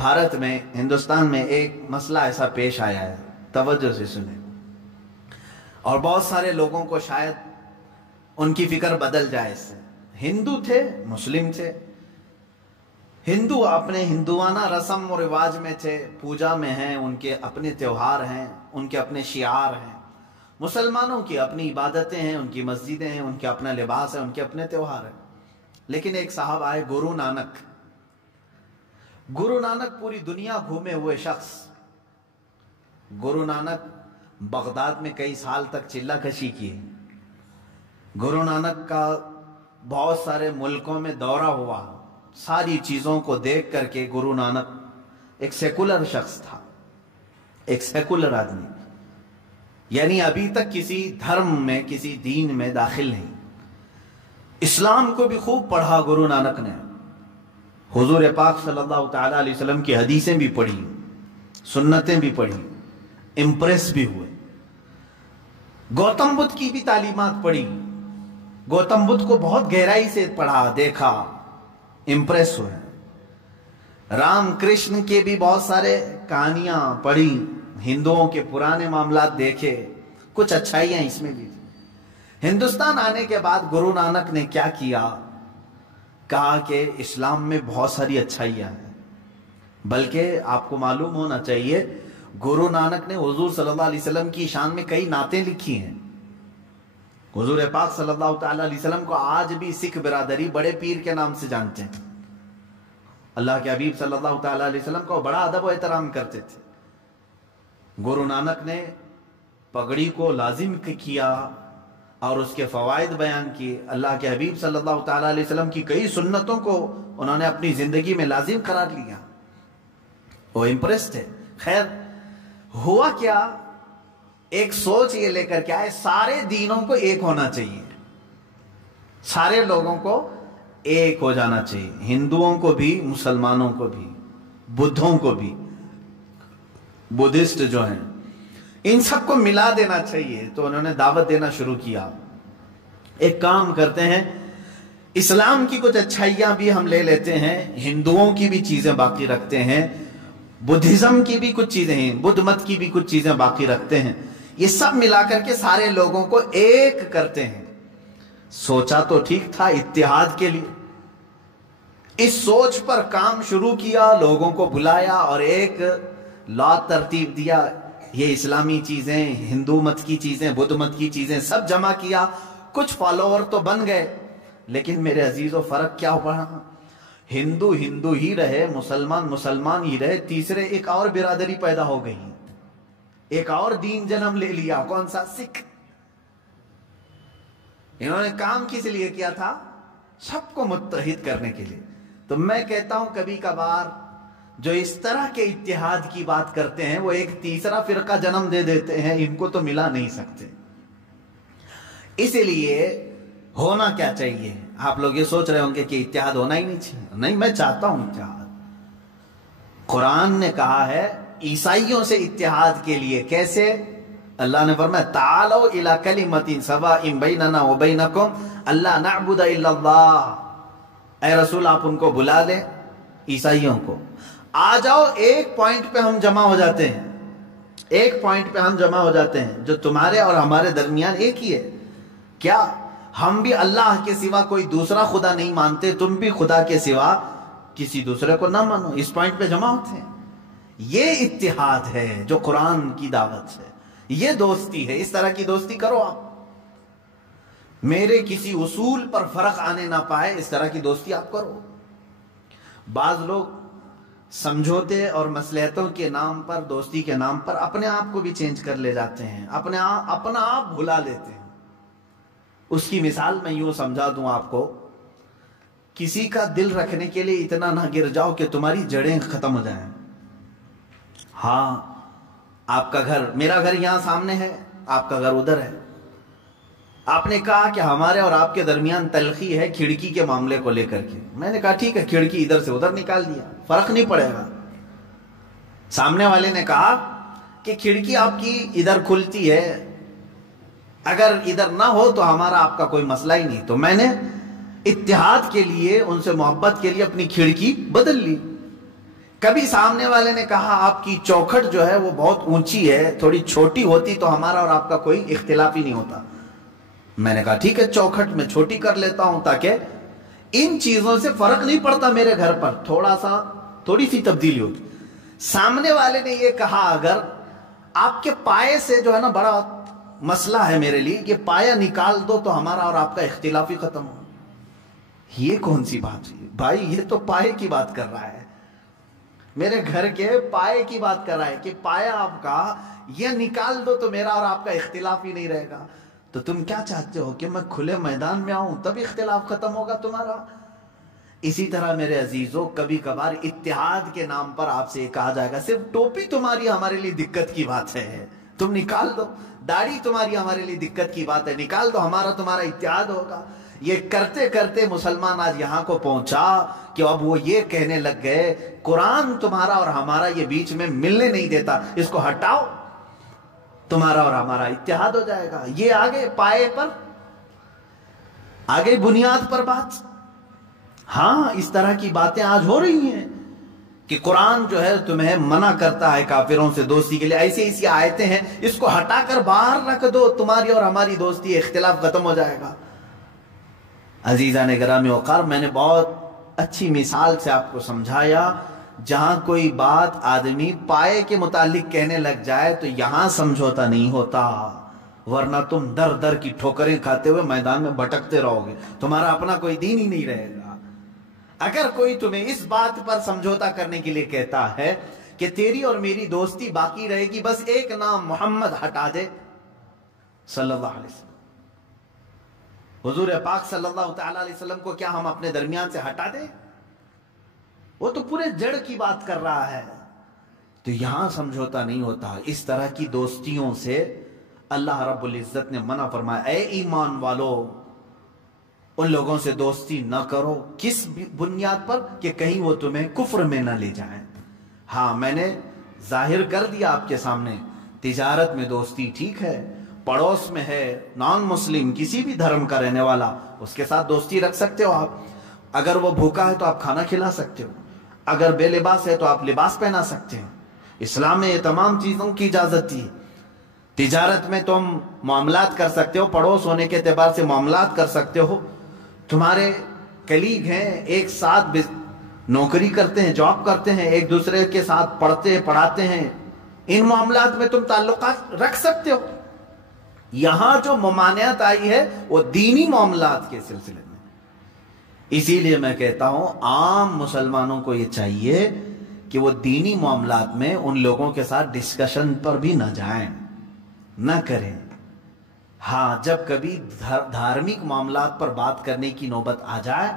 بھارت میں، ہندوستان میں ایک مسئلہ ایسا پیش آیا ہے، توجہ سے سنیں، اور بہت سارے لوگوں کو شاید ان کی فکر بدل جائے اس سے۔ ہندو تھے، مسلم تھے، ہندو اپنے ہندوانہ رسم و رواج میں تھے، پوجا میں ہیں، ان کے اپنے تہوار ہیں، ان کے اپنے شعار ہیں۔ مسلمانوں کی اپنی عبادتیں ہیں، ان کی مسجدیں ہیں، ان کے اپنا لباس ہے، ان کے اپنے تہوار ہیں۔ لیکن ایک صاحب آئے، گرو نانک۔ گرو نانک پوری دنیا گھومے ہوئے شخص۔ گرو نانک بغداد میں کئی سال تک چلہ کشی کی۔ گرو نانک کا بہت سارے ملکوں میں دورہ ہوا۔ ساری چیزوں کو دیکھ کر کے گرو نانک ایک سیکولر شخص تھا، ایک سیکولر آدمی، یعنی ابھی تک کسی دھرم میں، کسی دین میں داخل نہیں۔ اسلام کو بھی خوب پڑھا گرو نانک نے، حضور پاک صلی اللہ تعالیٰ علیہ وسلم کی حدیثیں بھی پڑھی، سنتیں بھی پڑھی، امپریس بھی ہوئے۔ گوتم بدھ کی بھی تعلیمات پڑھی، گوتم بدھ کو بہت گہرائی سے پڑھا، دیکھا، امپریس ہوئے۔ رام کرشن کے بھی بہت سارے کہانیاں پڑھی، ہندوؤں کے پرانے معاملات دیکھے، کچھ اچھائیاں اس میں بھی تھی۔ ہندوستان آنے کے بعد گرو نانک نے کیا کیا؟ کہا کہ اسلام میں بہت ساری اچھائیاں ہیں، بلکہ آپ کو معلوم ہونا چاہیے گرو نانک نے حضور صلی اللہ علیہ وسلم کی شان میں کئی نعتیں لکھی ہیں۔ حضور پاک صلی اللہ تعالیٰ علیہ وسلم کو آج بھی سکھ برادری بڑے پیر کے نام سے جانتے ہیں۔ اللہ کے حبیب صلی اللہ تعالیٰ علیہ وسلم کو بڑا ادب و احترام کرتے تھے۔ گرو نانک نے پگڑی کو لازم کیا اور اس کے فوائد بیان کیے۔ اللہ کے حبیب صلی اللہ تعالیٰ علیہ وسلم کی کئی سنتوں کو انہوں نے اپنی زندگی میں لازم قرار لیا۔ وہ امپریس تھے۔ خیر ہوا کیا؟ ایک سوچ یہ لے کر کے آئے، سارے دینوں کو ایک ہونا چاہیے، سارے لوگوں کو ایک ہو جانا چاہیے، ہندوؤں کو بھی، مسلمانوں کو بھی، بدھوں کو بھی، بدھسٹ جو ہیں ان سب کو ملا دینا چاہیے۔ تو انہوں نے دعوت دینا شروع کیا۔ ایک کام کرتے ہیں، اسلام کی کچھ اچھائیاں بھی ہم لے لیتے ہیں، ہندوؤں کی بھی چیزیں باقی رکھتے ہیں، بدھزم کی بھی کچھ چیزیں ہیں، بدھ مت کی بھی کچھ چیزیں باقی رکھتے ہیں، یہ سب ملا کر کے سارے لوگوں کو ایک کرتے ہیں۔ سوچا تو ٹھیک تھا اتحاد کے لیے، اس سوچ پر کام شروع کیا، لوگوں کو بلایا اور ایک لا ترتیب دیا، یہ اسلامی چیزیں، ہندو مت کی چیزیں، بدھ مت کی چیزیں سب جمع کیا۔ کچھ فالوور تو بن گئے، لیکن میرے عزیزو فرق کیا پڑا؟ ہندو ہندو ہی رہے، مسلمان مسلمان ہی رہے، تیسرے ایک اور برادری پیدا ہو گئی، ایک اور دین جنم لے لیا۔ کون سا؟ سکھ۔ انہوں نے کام کس لیے کیا تھا؟ سب کو متحد کرنے کے لیے۔ تو میں کہتا ہوں کبھی کبھار جو اس طرح کے اتحاد کی بات کرتے ہیں وہ ایک تیسرا فرقہ جنم دے دیتے ہیں، ان کو تو ملا نہیں سکتے۔ اس لیے ہونا کیا چاہیے؟ آپ لوگ یہ سوچ رہے ہوں گے کہ اتحاد ہونا ہی نہیں چاہیے۔ نہیں، میں چاہتا ہوں اتحاد۔ قرآن نے کہا ہے عیسائیوں سے اتحاد کے لیے کیسے؟ اللہ نے فرمایا تعالوا الی کلمۃ سواء بیننا وبینکم الا نعبد الا اللہ۔ اے رسول آپ ان کو بلا لیں، عیسائیوں کو، آ جاؤ ایک پوائنٹ پہ ہم جمع ہو جاتے ہیں، ایک پوائنٹ پہ ہم جمع ہو جاتے ہیں جو تمہارے اور ہمارے درمیان ایک ہی ہے۔ کیا؟ ہم بھی اللہ کے سوا کوئی دوسرا خدا نہیں مانتے، تم بھی خدا کے سوا کسی دوسرے کو نہ مانو، اس پوائنٹ پہ جمع ہوتے ہیں۔ یہ اتحاد ہے جو قرآن کی دعوت ہے، یہ دوستی ہے۔ اس طرح کی دوستی کرو آپ، میرے کسی اصول پر فرق آنے نہ پائے، اس طرح کی دوستی آپ کرو۔ بعض لوگ سمجھوتے اور مصلحتوں کے نام پر، دوستی کے نام پر اپنے آپ کو بھی چینج کر لے جاتے ہیں، اپنا آپ بھلا لیتے ہیں۔ اس کی مثال میں یوں سمجھا دوں آپ کو، کسی کا دل رکھنے کے لیے اتنا نہ گر جاؤ کہ تمہاری جڑیں ختم ہو جائیں۔ ہاں، آپ کا گھر، میرا گھر یہاں سامنے ہے، آپ کا گھر ادھر ہے۔ آپ نے کہا کہ ہمارے اور آپ کے درمیان تلخی ہے کھڑکی کے معاملے کو لے کر کے۔ میں نے کہا ٹھیک ہے، کھڑکی ادھر سے ادھر نکال دیا، فرق نہیں پڑے گا۔ سامنے والے نے کہا کہ کھڑکی آپ کی ادھر کھلتی ہے، اگر ادھر نہ ہو تو ہمارا آپ کا کوئی مسئلہ ہی نہیں۔ تو میں نے اتحاد کے لیے، ان سے محبت کے لیے اپنی کھڑکی بدل لی۔ کبھی سامنے والے نے کہا آپ کی چوکھٹ جو ہے وہ بہت اونچی ہے، تھوڑی چھوٹی ہوتی تو ہمارا اور آپ کا کوئی اختلاف ہی نہیں ہوتا۔ میں نے کہا ٹھیک ہے، چوکھٹ میں چھوٹی کر لیتا ہوں تاکہ ان چیزوں سے فرق نہیں پڑتا میرے گھر پر، تھوڑی سی تبدیلی ہوتی۔ سامنے والے نے یہ کہا اگر آپ کے پائے سے جو ہے نا بڑا مسئلہ ہے میرے لیے، یہ پایا نکال دو تو ہمارا اور آپ کا اختلاف ہی ختم ہو۔ یہ کون سی بات ہوئی بھائی؟ یہ تو پائے کی بات کر رہا ہے، میرے گھر کے پائے کی بات کر رہا ہے کہ پایا آپ کا یہ نکال دو تو میرا اور آپ کا اختلاف ہی نہیں رہے گا۔ تو تم کیا چاہتے ہو کہ میں کھلے میدان میں آؤں تب اختلاف ختم ہوگا تمہارا؟ اسی طرح میرے عزیزوں، کبھی کبھار اتحاد کے نام پر آپ سے یہ کہا جائے گا صرف ٹوپی تمہاری ہمارے لیے دقت کی بات ہے، تم نکال دو، داڑھی تمہاری ہمارے لیے دقت کی بات ہے، نکال دو، ہمارا تمہارا اتحاد ہوگا۔ یہ کرتے کرتے مسلمان آج یہاں کو پہنچا کہ اب وہ یہ کہنے لگ گئے قرآن تمہارا اور ہمارا یہ بیچ میں ملنے نہیں دیتا، اس کو ہٹاؤ، تمہارا اور ہمارا اتحاد ہو جائے گا۔ یہ آگے پائے پر، آگے بنیاد پر بات۔ ہاں اس طرح کی باتیں آج ہو رہی ہیں کہ قرآن جو ہے تمہیں منع کرتا ہے کافروں سے دوستی کے لیے، ایسی آیتیں ہیں، اس کو ہٹا کر باہر رکھ دو، تمہاری اور ہماری دوستی اختلاف ختم ہو جائے گا۔ عزیزان گرامی وقار، میں نے بہت اچھی مثال سے آپ کو سمجھایا، جہاں کوئی بات آدمی پائے کے متعلق کہنے لگ جائے تو یہاں سمجھوتا نہیں ہوتا، ورنہ تم در در کی ٹھوکریں کھاتے ہوئے میدان میں بھٹکتے رہو گے، تمہارا اپنا کوئی دین ہی نہیں رہے گا۔ اگر کوئی تمہیں اس بات پر سمجھوتا کرنے کے لیے کہتا ہے کہ تیری اور میری دوستی باقی رہے گی بس ایک نام محمد ہٹا دے صلی اللہ علیہ وسلم، حضور پاک صلی اللہ تعالی علیہ وسلم کو کیا ہم اپنے درمیان سے ہٹا دیں؟ وہ تو پورے جڑ کی بات کر رہا ہے، تو یہاں سمجھوتا نہیں ہوتا۔ اس طرح کی دوستیوں سے اللہ رب العزت نے منع فرمایا، اے ایمان والو ان لوگوں سے دوستی نہ کرو۔ کس بنیاد پر؟ کہ کہیں وہ تمہیں کفر میں نہ لے جائیں۔ ہاں میں نے ظاہر کر دیا آپ کے سامنے، تجارت میں دوستی ٹھیک ہے، پڑوس میں ہے نان مسلم کسی بھی دھرم کا رہنے والا، اس کے ساتھ دوستی رکھ سکتے ہو آپ، اگر وہ بھوکا ہے تو آپ کھانا کھلا سکتے ہو، اگر بے لباس ہے تو آپ لباس پہنا سکتے ہو۔ اسلام میں یہ تمام چیزوں کی اجازت دی۔ تجارت میں تم معاملات کر سکتے ہو، پڑوس ہونے کے اعتبار سے معاملات کر سکتے ہو، تمہارے کلیگ ہیں ایک ساتھ نوکری کرتے ہیں، جاب کرتے ہیں، ایک دوسرے کے ساتھ پڑھاتے ہیں، ان معاملات میں تم تعلقات رکھ سکتے ہو۔ یہاں جو ممانعت آئی ہے وہ دینی معاملات کے سلسلے میں۔ اسی لیے میں کہتا ہوں عام مسلمانوں کو یہ چاہیے کہ وہ دینی معاملات میں ان لوگوں کے ساتھ ڈسکشن پر بھی نہ جائیں، نہ کریں۔ ہاں جب کبھی دھارمک معاملات پر بات کرنے کی نوبت آ جائے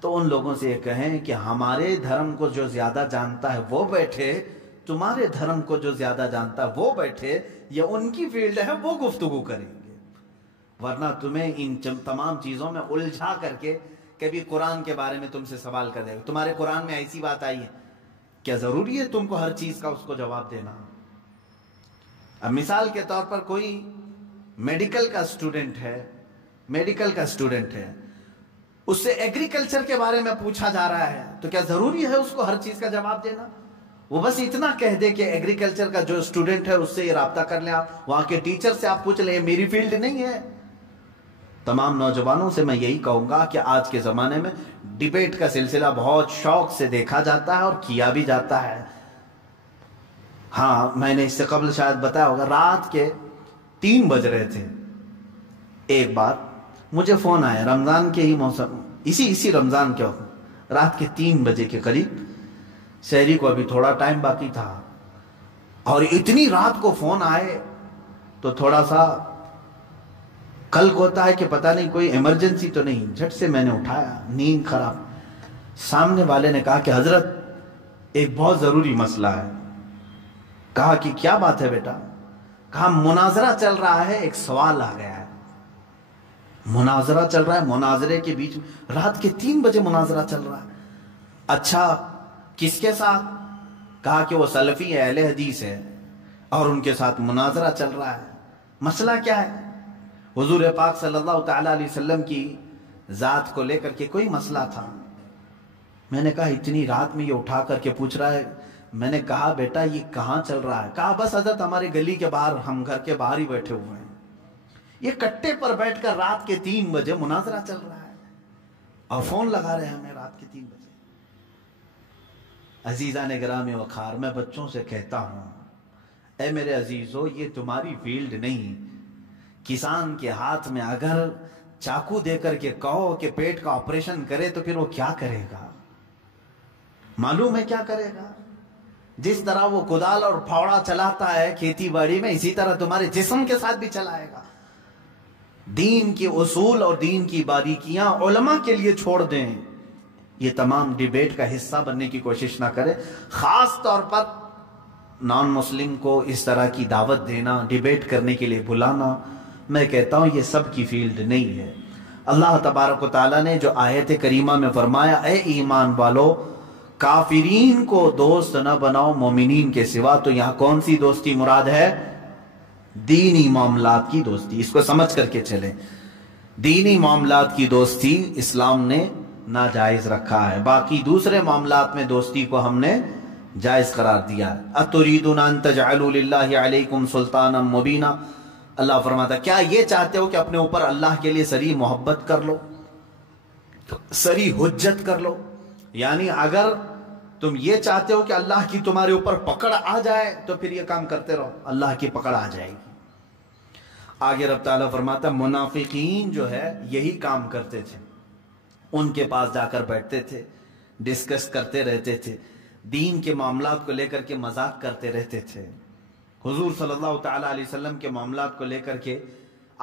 تو ان لوگوں سے یہ کہیں کہ ہمارے دھرم کو جو زیادہ جانتا ہے وہ بیٹھے، تمہارے دھرم کو جو زیادہ جانتا ہے وہ بیٹھے، یا ان کی فیلڈ ہے وہ گفتگو کریں گے، ورنہ تمہیں ان تمام چیزوں میں الجھا کر کے کبھی قرآن کے بارے میں تم سے سوال کر دے گا، تمہارے قرآن میں ایسی بات آئی ہے، کیا ضروری ہے تم کو ہر چیز کا اس کو جواب دینا؟ اب مثال کے طور پر کوئی میڈیکل کا اسٹوڈنٹ ہے، اس سے ایگریکلچر کے بارے میں پوچھا جا رہا ہے، تو کیا ضروری ہے اس کو ہر چیز کا جواب دینا؟ وہ بس اتنا کہہ دے کہ ایگریکلچر کا جو اسٹوڈنٹ ہے اس سے یہ رابطہ کر لیں، آپ وہاں کے ٹیچر سے آپ پوچھ لیں، یہ میری فیلڈ نہیں ہے۔ تمام نوجوانوں سے میں یہی کہوں گا کہ آج کے زمانے میں ڈیبیٹ کا سلسلہ بہت شوق سے دیکھا جاتا ہے اور کیا بھی جاتا ہے۔ ہاں میں نے اس سے قبل شاید بتایا ہوگا، رات کے 3 بج رہے تھے، ایک بار مجھے فون آیا رمضان کے ہی موسم، اسی رمضان کے وقت رات کے 3 بجے کے قریب، شہری کو ابھی تھوڑا ٹائم باقی تھا، اور اتنی رات کو فون آئے تو تھوڑا سا قلق ہوتا ہے کہ پتہ نہیں کوئی ایمرجنسی تو نہیں۔ جھٹ سے میں نے اٹھایا، نیند خراب، سامنے والے نے کہا کہ حضرت ایک بہت ضروری مسئلہ ہے۔ کہا کہ کیا بات ہے بیٹا؟ کہا مناظرہ چل رہا ہے، ایک سوال آ گیا ہے۔ مناظرہ چل رہا ہے، مناظرے کے بیچ میں رات کے 3 بجے مناظرہ چل رہا ہے۔ اچھا کس کے ساتھ؟ کہا کہ وہ سلفی ہے، اہل حدیث ہے، اور ان کے ساتھ مناظرہ چل رہا ہے۔ مسئلہ کیا ہے؟ حضور پاک صلی اللہ تعالی علیہ وسلم کی ذات کو لے کر کے کوئی مسئلہ تھا۔ میں نے کہا اتنی رات میں یہ اٹھا کر کے پوچھ رہا ہے. میں نے کہا بیٹا یہ کہاں چل رہا ہے؟ کہا بس حضرت ہمارے گلی کے باہر، ہم گھر کے باہر ہی بیٹھے ہوئے ہیں. یہ کٹے پر بیٹھ کر رات کے 3 بجے مناظرہ چل رہا ہے اور فون لگا رہے ہیں ہمیں رات کے 3 بجے. عزیزان گرامی وقار، میں بچوں سے کہتا ہوں اے میرے عزیزو، یہ تمہاری فیلڈ نہیں. کسان کے ہاتھ میں اگر چاقو دے کر کے کہو کہ پیٹ کا آپریشن کرے تو پھر وہ کیا کرے گا؟ معلوم ہے کیا کرے گا؟ جس طرح وہ کدال اور پھاوڑا چلاتا ہے کھیتی باڑی میں، اسی طرح تمہارے جسم کے ساتھ بھی چلائے گا. دین کے اصول اور دین کی باریکیاں علماء کے لیے چھوڑ دیں. یہ تمام ڈیبیٹ کا حصہ بننے کی کوشش نہ کرے. خاص طور پر نان مسلم کو اس طرح کی دعوت دینا، ڈیبیٹ کرنے کے لیے بلانا، میں کہتا ہوں یہ سب کی فیلڈ نہیں ہے. اللہ تبارک و تعالیٰ نے جو آیت کریمہ میں فرمایا اے ایمان والو کافرین کو دوست نہ بناؤ مومنین کے سوا، تو یہاں کون سی دوستی مراد ہے؟ دینی معاملات کی دوستی. اس کو سمجھ کر کے چلیں. دینی معاملات کی دوستی اسلام نے ناجائز رکھا ہے، باقی دوسرے معاملات میں دوستی کو ہم نے جائز قرار دیا ہے. اتریدون ان تجعلوا للہ علیکم سلطانا مبینا. اللہ فرماتا کیا یہ چاہتے ہو کہ اپنے اوپر اللہ کے لیے سری محبت کر لو، سری حجت کر لو؟ یعنی اگر تم یہ چاہتے ہو کہ اللہ کی تمہارے اوپر پکڑ آ جائے تو پھر یہ کام کرتے رہو، اللہ کی پکڑ آ جائے گی. آگے رب تعالیٰ فرماتا منافقین جو ہے یہی کام کرتے تھے. ان کے پاس جا کر بیٹھتے تھے، ڈسکس کرتے رہتے تھے، دین کے معاملات کو لے کر کے مذاق کرتے رہتے تھے. حضور صلی اللہ تعالیٰ علیہ وسلم کے معاملات کو لے کر کے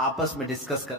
آپس میں ڈسکس کر